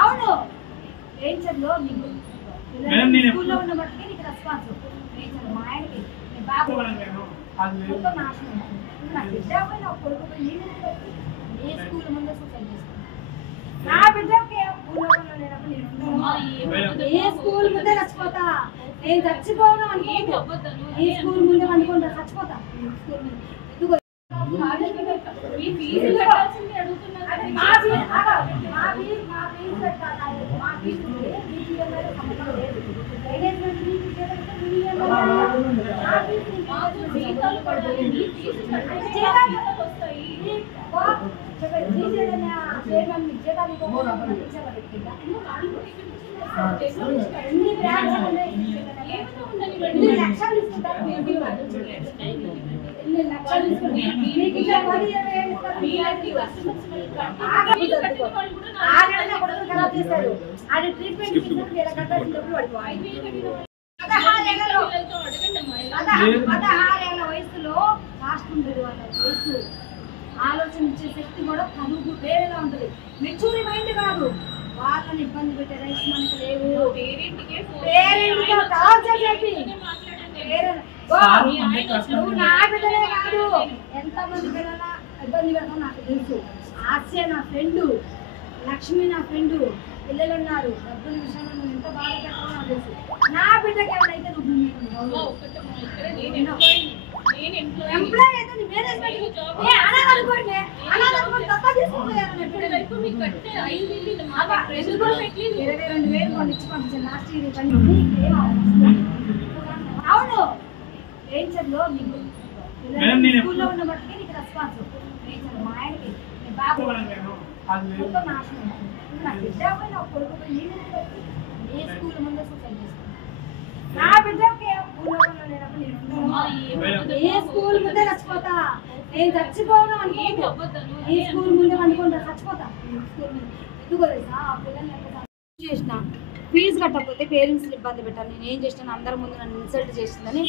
అవును రేంచర్లో నీకు స్కూల్లో ఉన్న బట్టి నీకు రెస్పాన్స్ రేంచర్ మా ఆయనకి బాబు మొత్తం నాశనం నా బిడ్డ పోయి కొడుకుపోయి ఏ స్కూల్ ముందే సూసైడ్ చేసుకున్నాను నా బిడ్డకి భూలోకంలో లేనప్పుడు నేను ఏ స్కూల్ ముందే చచ్చిపోతా నేను చచ్చిపోవడం అనుకో ఈ స్కూల్ ముందే అనుకుంటా చచ్చిపోతా స్కూల్ ఎందుకు వయసులో రాష్ట్రం వయసు ఆలోచించే శక్తి కూడా కలుగు వేరేగా ఉంటుంది మెచ్యూరి మైండ్ కాదు వాళ్ళని ఇబ్బంది పెట్టే రైట్స్ మనకు లేవు నువ్వు నా బిడ్డలే కాదు ఎంతమంది పిల్లల ఇబ్బంది పెడతావు నాకు తెలుసు ఆస్య నా ఫ్రెండ్ లక్ష్మి నా ఫ్రెండ్ పిల్లలు ఉన్నారు డబ్బుల విషయంలో నువ్వు ఎంత బాధపడతావో నాకు తెలుసు నా బిడ్డకి ఎవరైతే నువ్వు ఎంప్లాయ్ అయితే నీ మేనేజ్మెంట్ అనుకోండి తప్ప తీసుకోపోయారు 22,000 కొన్ని ఇచ్చి పంపించాను లాస్ట్ ఇయర్ అవును రేంచర్లో నీకు స్కూల్లో ఉన్న బట్టి నీకు రెస్పాన్స్ రేంచర్ మా ఆయనకి బాబు మొత్తం నాశనం నా బిడ్డ పోయి కొడుకుపోయి ఏ స్కూల్ ముందే సూసైడ్ చేసుకున్నాను నా బిడ్డకి భూలోకంలో లేనప్పుడు నేను ఏ స్కూల్ ముందే చచ్చిపోతా నేను చచ్చిపోవడం అనుకో ఈ స్కూల్ ముందే అనుకుంటా చచ్చిపోతా స్కూల్ ఎందుకు తెలుసా ఆ పిల్లల్ని చేసిన ఫీజు కట్టకపోతే పేరెంట్స్ని ఇబ్బంది పెట్టాను నేను ఏం చేసినాను అందరి ముందు నన్ను ఇన్సల్ట్ చేసిందని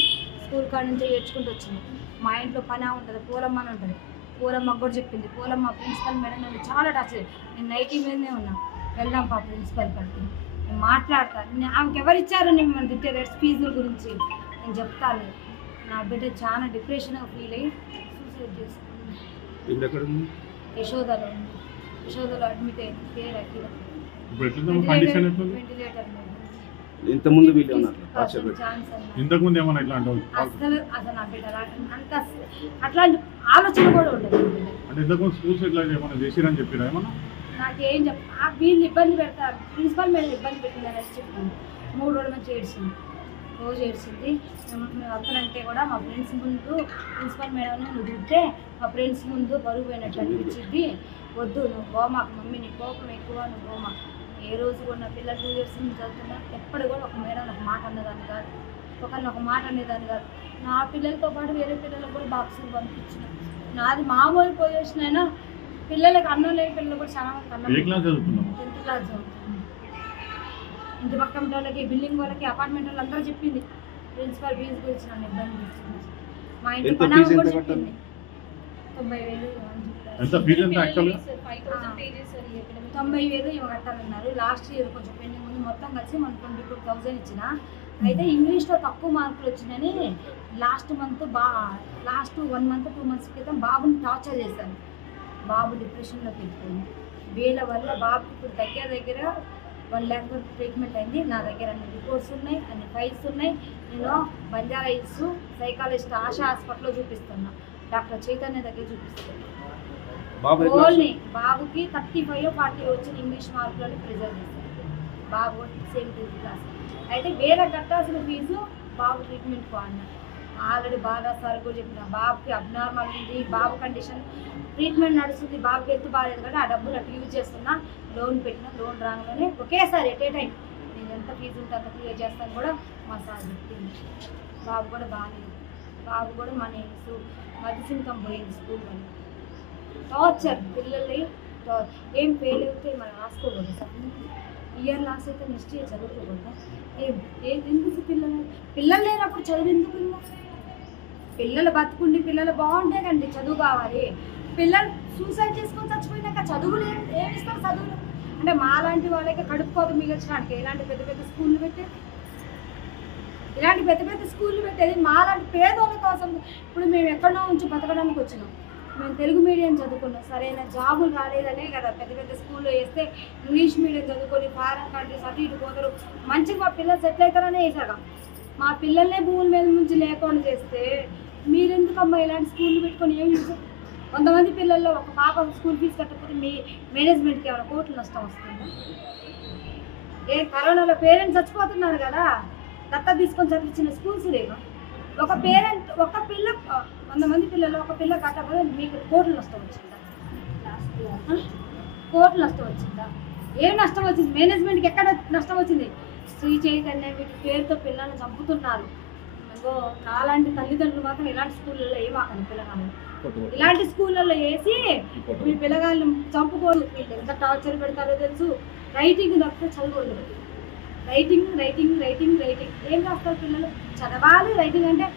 స్కూల్ కాడ నుంచి ఏడ్చుకుంటూ వచ్చింది మా ఇంట్లో పని ఉంటుంది పూలమ్మ అని ఉంటుంది పూలమ్మకు కూడా చెప్పింది పూలమ్మ ప్రిన్సిపల్ మేడం నన్ను చాలా టచ్ నేను నైటీ మీదనే ఉన్నా వెళ్దాం పా ప్రిన్సిపల్ కాడికి నేను మాట్లాడతాను ఆమెకి ఎవరు ఇచ్చారు నేను తిట్టే రేట్స్ ఫీజుల గురించి నేను చెప్తాను నా బిడ్డ చాలా డిప్రెషన్గా ఫీల్ అయ్యి సూసైడ్ చేసుకున్నాను యశోదలో అడ్మిట్ అయింది పేరు అఖిల వెంటిలేటర్ ఇంతకుముందు ఇంతకుముందు ఏమన్నా ఇట్లా అసలు నా బిడ్డ అంత అట్లాంటి ఆలోచన కూడా ఉండదు అంటే ఇంతకుముందు స్కూల్స్ ఇట్లా ఏమన్నా చేసిరని చెప్పిరా ఏమన్నా నాకేం వీళ్ళు ఇబ్బంది పెడతారు ప్రిన్సిపల్ మేడం ఇబ్బంది పెట్టిందని చెప్పింది 3 రోజుల నుంచి ఏడ్చింది రోజు ఏడ్చింది అప్పుడంటే కూడా మా ఫ్రెండ్స్ ముందు ప్రిన్సిపల్ మేడం నువ్వు తింటే మా ఫ్రెండ్స్ ముందు బరువు పోయినట్టు అనిపించింది వద్దు నువ్వు పోమాకు మమ్మీ నీ కోపం ఎక్కువ నువ్వు పోమాకు ఏ రోజు కూడా నా పిల్లలు 2 years నుంచి చదువుతున్నా ఎప్పుడు కూడా ఒక మేడం ఒక మాట అన్నదాన్ని కాదు ఒకరిని ఒక మాట అనేదాన్ని కాదు నా పిల్లలతో పాటు వేరే పిల్లలకు కూడా బాక్సులు పంపించిన నాది మామూలు పొజిషన్ అయినా పిల్లలకు అన్నం లేని పిల్లలు కూడా చాలా మంది 10th క్లాస్ చదువుతున్నాను ఇంటి పక్కన వాళ్ళకి బిల్డింగ్ వాళ్ళకి అపార్ట్మెంట్ వాళ్ళు అందరూ చెప్పింది ప్రిన్సిపల్ ఫీజు గురించి నన్ను ఇబ్బంది చేస్తుంది మా ఇంటి పని కూడా చెప్పింది 90,000 ఇవి కట్టాలన్నారు లాస్ట్ ఇయర్ కొంచెం పెండింగ్ ఉంది మొత్తం కలిసి మనం 22,000 ఇచ్చిన అయితే ఇంగ్లీష్లో తక్కువ మార్కులు వచ్చినాయని లాస్ట్ 1 month 2 months క్రితం బాబుని టార్చర్ చేశాను బాబు డిప్రెషన్లోకి వెళ్ళిపోయింది వీళ్ళ వల్ల బాబుకి ఇప్పుడు దగ్గర 1 lakh వరకు ట్రీట్మెంట్ అయింది నా దగ్గర అన్ని రిపోర్ట్స్ ఉన్నాయి అన్ని ఫైల్స్ ఉన్నాయి నేను బంజారా హిల్స్ సైకాలజిస్ట్ ఆశా హాస్పిటల్లో చూపిస్తున్నా డాక్టర్ చైతన్య దగ్గర చూపిస్తున్నాను ఓన్లీ బాబుకి 35-40 వచ్చిన ఇంగ్లీష్ మార్కులని ప్రిజర్వ్ చేశాను బాబు సేమ్ 10th క్లాస్ అయితే వేరే కట్టాల్సిన ఫీజు బాబు ట్రీట్మెంట్ అన్నారు ఆల్రెడీ బాగా సార్ కూడా చెప్పిన బాబుకి అబ్నార్మల్ ఉంది బాబు కండిషన్ ట్రీట్మెంట్ నడుస్తుంది బాబుకి ఎత్తు బాగాలేదు కానీ ఆ డబ్బులు అటు యూజ్ చేస్తున్నా లోన్ పెట్టిన లోన్ రాగానే ఒకేసారి ఎట్ ఏ టైం నేను ఎంత ఫీజు ఉంటే అంత క్లియర్ చేస్తాను కూడా మా సార్ చెప్పింది బాబు కూడా బాగాలేదు బాబు కూడా మన మధ్యసింకం పోయింది స్కూల్ వల్ల టార్చర్ పిల్లల్ని ఏం ఫెయిల్ అయితే మనం రాసుకోకూడదు సార్ ఇయర్ లాస్ అయితే నెక్స్ట్ ఇయర్ చదువుకోకుండా ఎందుకు పిల్లలు లేనప్పుడు చదువు ఎందుకు ఉందా? పిల్లలు బతుకుండి పిల్లలు బాగుంటే కండి చదువు కావాలి. పిల్లలు సూసైడ్ చేసుకొని చచ్చిపోయినాక చదువులు ఏమిస్తారు? చదువులు అంటే మాలాంటి వాళ్ళకి కడుపుకోత మిగల్చడానికి ఇలాంటి పెద్ద పెద్ద స్కూళ్ళు పెట్టేది, ఇలాంటి పెద్ద పెద్ద స్కూళ్ళు పెట్టేది మాలాంటి పేదోళ్ళ కోసం. ఇప్పుడు మేము ఎక్కడో నుంచి బతకడానికి వచ్చినాం, మేము తెలుగు మీడియం చదువుకున్నాం, సరైన జాబులు రాలేదనే కదా పెద్ద పెద్ద స్కూల్లో వేస్తే ఇంగ్లీష్ మీడియం చదువుకొని ఫారెన్ కంట్రీస్ అటు ఇటు పోతారు, మంచిగా మా పిల్లలు సెటిల్ అవుతారనే వేసాక మా పిల్లల్నే భూముల మీద నుంచి లేకుండా చేస్తే మీరెందుకమ్మా ఇలాంటి స్కూళ్ళు పెట్టుకొని ఏమి చేస్తారు? కొంతమంది పిల్లల్లో ఒక పాప స్కూల్ ఫీజు కట్టకపోతే మీ మేనేజ్మెంట్కి ఏమైనా కోట్లు నష్టం వస్తుందా? కరోనాలో పేరెంట్స్ చచ్చిపోతున్నారు కదా, దత్తత తీసుకొని చదివించిన స్కూల్స్ లేవా? ఒక పేరెంట్ ఒక పిల్ల 100 మంది పిల్లలు ఒక పిల్ల కట్టకపోతే మీకు కోట్లు నష్టం వచ్చిందా? కోట్లు నష్టం వచ్చిందా? ఏం నష్టం వచ్చింది? మేనేజ్మెంట్కి ఎక్కడ నష్టం వచ్చింది? శ్రీ చైతన్య వీటి పేరుతో పిల్లల్ని చంపుతున్నారు. నాలాంటి తల్లిదండ్రులు మాత్రం ఇలాంటి స్కూళ్ళల్లో ఏమాకండి పిల్లగాళ్ళు, ఇలాంటి స్కూళ్ళల్లో వేసి మీ పిల్లగాళ్ళని చంపుకోరు. వీళ్ళు ఎంత టార్చర్ పెడతారో తెలుసు. రైటింగ్ తప్పితే చదువుకోలేదు. రైటింగ్ రైటింగ్ రైటింగ్ రైటింగ్ ఏం రాస్తారు పిల్లలు? చదవాలి. రైటింగ్ అంటే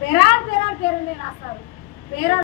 పేరాలు రాస్తారు. పేరాలు